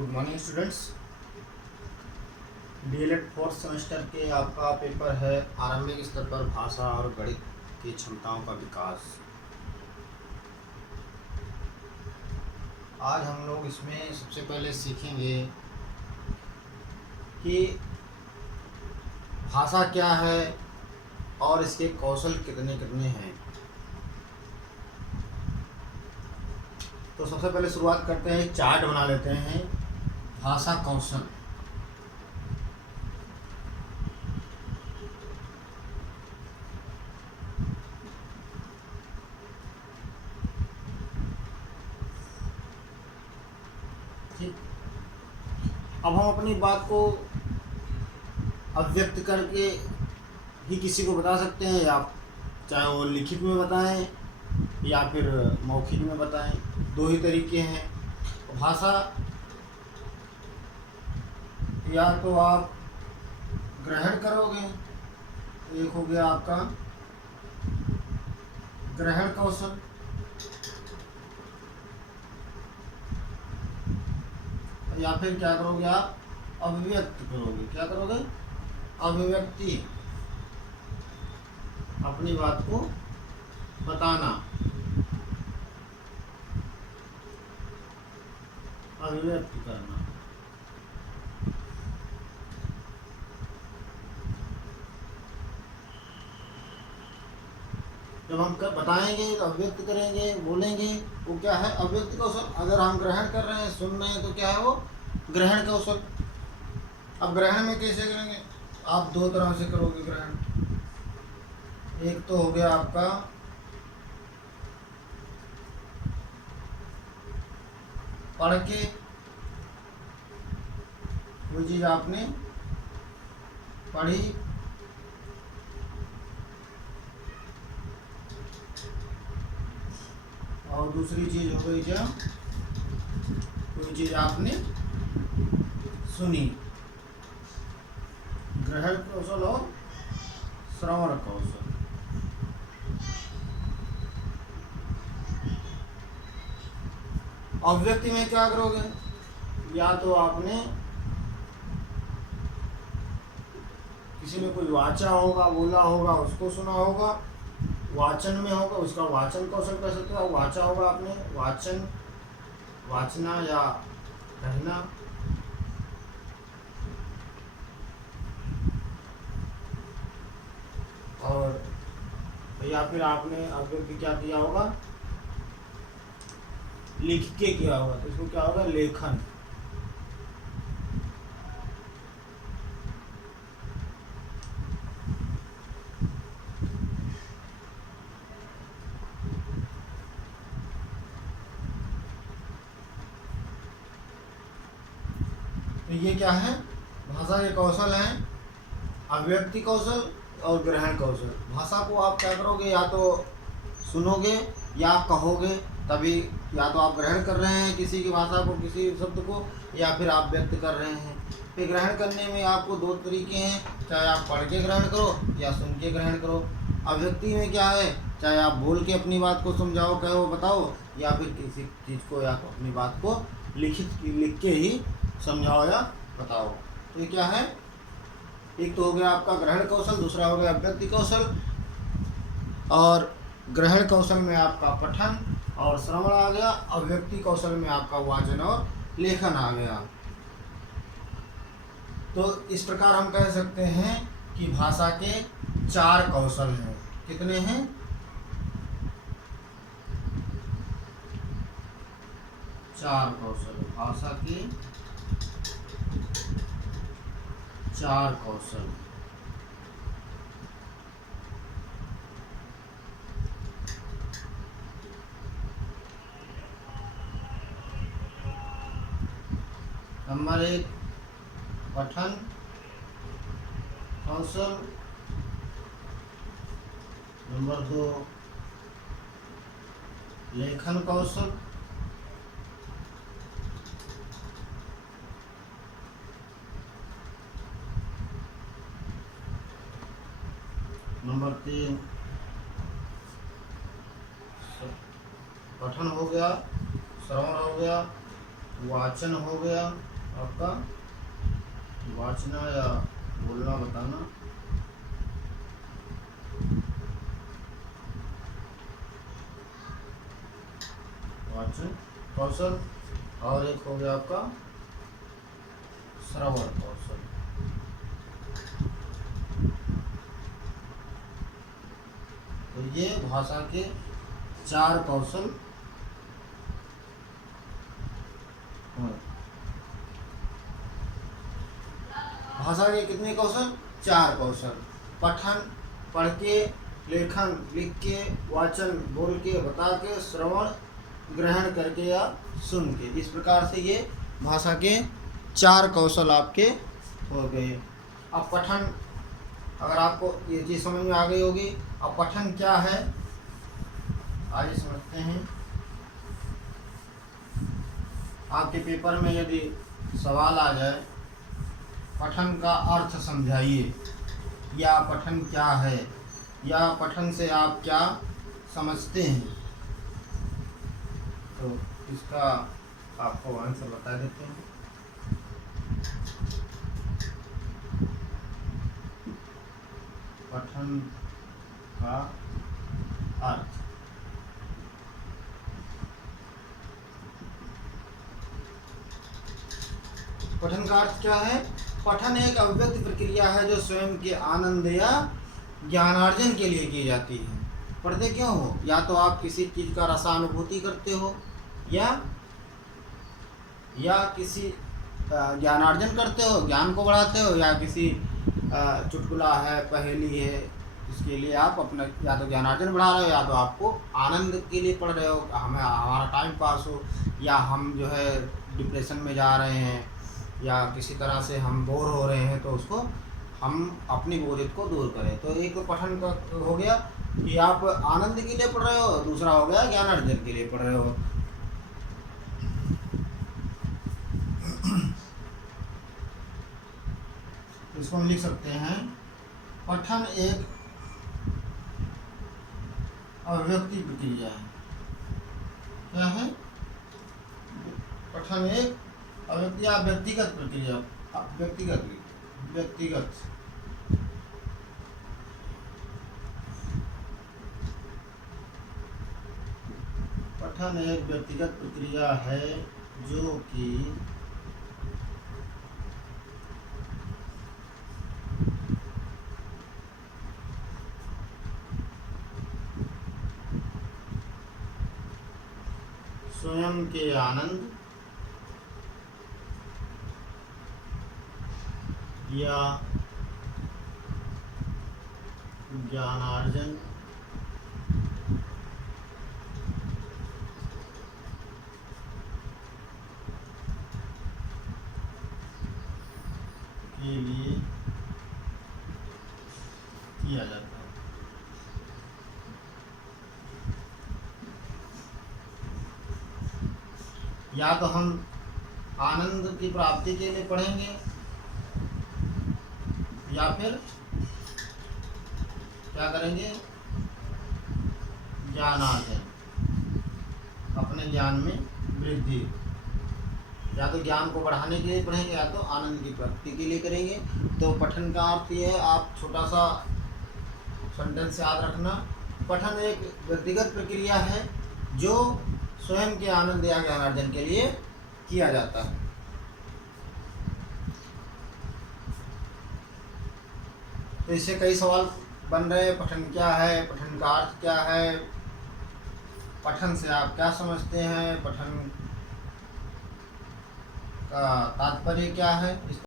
Good morning students. DElEd fourth semester के आपका paper है आरंभिक स्तर पर भाषा और गणित की क्षमताओं का विकास। आज हम लोग इसमें सबसे पहले सीखेंगे कि भाषा क्या है और इसके कौशल कितने कितने हैं। तो सबसे पहले शुरुआत करते हैं, चार्ट बना लेते हैं भाषा कौशल। ठीक, अब हम अपनी बात को अभिव्यक्त करके ही किसी को बता सकते हैं, या चाहे वो लिखित में बताएं या फिर मौखिक में बताएं, दो ही तरीके हैं। भाषा या तो आप ग्रहण करोगे, एक हो गया आपका ग्रहण कौशल, या फिर क्या करोगे आप अभिव्यक्त करोगे। क्या करोगे? अभिव्यक्ति, अपनी बात को बताना, अभिव्यक्त करना। जब हम बताएंगे तो अभिव्यक्त करेंगे, बोलेंगे, वो क्या है? अभिव्यक्ति कौशल। अगर हम ग्रहण कर रहे हैं, सुन रहे हैं, तो क्या है वो? ग्रहण कौशल। अब ग्रहण में कैसे करेंगे? आप दो तरह से करोगे ग्रहण। एक तो हो गया आपका पढ़ के, वो चीज आपने पढ़ी, और दूसरी चीज हो गई क्या? कोई चीज आपने सुनी। ग्रहण कौशल और श्रवण कौशल। अभिव्यक्ति में क्या करोगे? या तो आपने किसी में कोई वाचा होगा, बोला होगा, उसको सुना होगा, वाचन में होगा, उसका वाचन कौशल कर सकते हो। वाचा होगा आपने, वाचन, वाचना या कहना, और या फिर आपने अभिव्यक्ति क्या किया होगा? लिख के किया होगा, तो इसको क्या होगा? लेखन। तो ये क्या है? भाषा के कौशल हैं, अभिव्यक्ति कौशल और ग्रहण कौशल। भाषा को आप क्या करोगे? या तो सुनोगे या कहोगे, तभी या तो आप ग्रहण कर रहे हैं किसी की भाषा को, किसी शब्द को, या फिर आप व्यक्त कर रहे हैं। फिर ग्रहण करने में आपको दो तरीके हैं, चाहे आप पढ़ के ग्रहण करो या सुन के ग्रहण करो। अभिव्यक्ति में क्या है? चाहे आप बोल के अपनी बात को समझाओ, कहो, बताओ, या फिर किसी चीज़ को या तो अपनी बात को लिख के ही समझाओ या बताओ। तो ये क्या है? एक तो हो गया आपका ग्रहण कौशल, दूसरा हो गया अभिव्यक्ति कौशल। और ग्रहण कौशल में आपका पठन और श्रवण आ गया, अभिव्यक्ति कौशल में आपका वाचन और लेखन आ गया। तो इस प्रकार हम कह सकते हैं कि भाषा के चार कौशल हैं। कितने हैं? चार कौशल। भाषा के चार कौशल। नंबर 1 पठन कौशल, नंबर 2 लेखन कौशल, नंबर 3 पठन हो गया, श्रवण हो गया, वाचन हो गया आपका, वाचना या बोलना बताना। वाचन कौशल। और एक हो गया आपका श्रवण कौशल। तो ये भाषा के 4 कौशल हैं। भाषा के कितने कौशल? 4 कौशल। पठन पढ़ के, लेखन लिख के, वाचन बोल के बता के, श्रवण ग्रहण करके या सुन के। इस प्रकार से ये भाषा के 4 कौशल आपके हो गए। अब पठन, अगर आपको ये चीज़ समझ में आ गई होगी, अब पठन क्या है आइए समझते हैं। आपके पेपर में यदि सवाल आ जाए पठन का अर्थ समझाइए, या पठन क्या है, या पठन से आप क्या समझते हैं, तो इसका आपको आंसर बता देते हैं। पठन का अर्थ, पठन का अर्थ क्या है? पठन एक अभिव्यक्त प्रक्रिया है जो स्वयं के आनंद या ज्ञानार्जन के लिए की जाती है। पढ़ते क्यों हो? या तो आप किसी चीज़ का रसानुभूति करते हो, या किसी ज्ञानार्जन करते हो, ज्ञान को बढ़ाते हो, या किसी चुटकुला है, पहेली है, इसके लिए आप अपना या तो ज्ञानार्जन बढ़ा रहे हो, या तो आपको आनंद के लिए पढ़ रहे हो, हमें हमारा टाइम पास हो, या हम जो है डिप्रेशन में जा रहे हैं, या किसी तरह से हम बोर हो रहे हैं, तो उसको हम अपनी बोरियत को दूर करें। तो एक तो पठन का हो गया कि आप आनंद के लिए पढ़ रहे हो, दूसरा हो गया ज्ञानार्जन के लिए पढ़ रहे हो। इसको हम लिख सकते हैं, पठन एक अभिव्यक्ति प्रक्रिया है। क्या है? पठन एक अभिव्यक्ति या व्यक्तिगत प्रक्रिया, व्यक्तिगत पठन एक व्यक्तिगत प्रक्रिया है जो कि स्वयं के आनंद या ज्ञानार्जन के लिए किया जाता है। या तो हम आनंद की प्राप्ति के लिए पढ़ेंगे, या फिर क्या करेंगे? ज्ञानार्जन, अपने ज्ञान में वृद्धि। या तो ज्ञान को बढ़ाने के लिए पढ़ेंगे, या तो आनंद की प्राप्ति के लिए करेंगे। तो पठन का अर्थ ये है, आप छोटा सा सेंटेंस याद रखना, पठन एक व्यक्तिगत प्रक्रिया है जो स्वयं के आनंद या ज्ञानार्जन के लिए किया जाता है। तो इससे कई सवाल बन रहे हैं, पठन क्या है, पठन का अर्थ क्या है, पठन से आप क्या समझते हैं, पठन का तात्पर्य क्या है।